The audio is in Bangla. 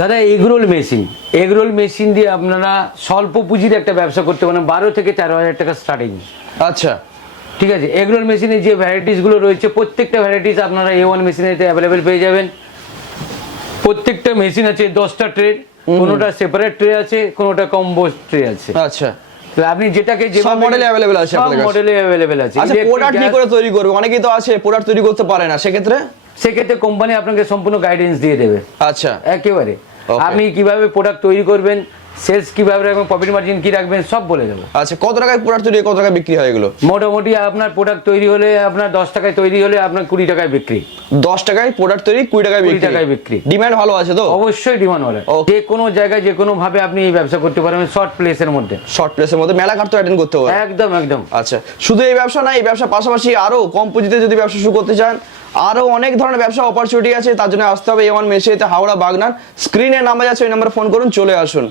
দাদা এগ রোল মেশিন দিয়ে আপনারা স্বল্প পুঁজির একটা ব্যবসা করতে পারেন, 12 থেকে 13,000 টাকা স্টার্টিং। আচ্ছা, ঠিক আছে। এগ রোল মেশিনে যে ভ্যারাইটিসগুলো রয়েছে প্রত্যেকটা ভ্যারাইটিস আপনারা A1 মেশিনেতে অ্যাভেলেবেল পেয়ে যাবেন। প্রত্যেকটা মেশিন আছে 10টা ট্রে, কোনোটা সেপারেট ট্রে আছে, কোনোটা কম্বো ট্রে আছে। আচ্ছা, তো আপনি যেটাকে যে সব মডেলে अवेलेबल আছে সব আপনাদের কাছে? মডেলে অ্যাভেলেবেল আছে। আচ্ছা, প্রোডাক্ট কি করে তৈরি করবে? অনেকেই তো আছে প্রোডাক্ট তৈরি করতে পারে না, সেক্ষেত্রে কোম্পানি আপনাকে সম্পূর্ণ গাইডেন্স দিয়ে দেবে। আচ্ছা, একেবারে Okay. আপনি কিভাবে প্রোডাক্ট তৈরি করবেন, সেলস কিভাবে রাখবেন, প্রফিট মার্জিন কি রাখবেন, সব বলে দেবো। আচ্ছা, কত টাকায় প্রোডাক্ট তৈরি, কত টাকায় বিক্রি হয় এগুলো? মোটামুটি আপনার প্রোডাক্ট তৈরি হলে আপনার 10 টাকায় তৈরি হলে আপনার 20 টাকায় বিক্রি। 10 টাকায় প্রোডাক্ট তৈরি, 20 টাকায় 20 টাকায় বিক্রি। ডিমান্ড ভালো আছে তো? অবশ্যই ডিমান্ড ভালো। Okay. যে কোনো জায়গায় যে কোনো ভাবে আপনি এই ব্যবসা করতে পারবেন শর্ট প্লেসের মধ্যে। শর্ট প্লেসের মধ্যে মেলা ঘাট তো অ্যাটেন্ড করতে হবে। একদম একদম। আচ্ছা, শুধু এই ব্যবসা না, এই ব্যবসার পাশাপাশি আরো কম পুঁজিতে যদি ব্যবসা শুরু করতে চান, আরো অনেক ধরনের ব্যবসা অপরচুনিটি আছে। তার জন্য আসতে হবে A1 মেশিনেতে, হাওড়া বাগনান। স্ক্রিনে নাম্বার আছে, ওই নাম্বারে ফোন করুন, চলে আসুন।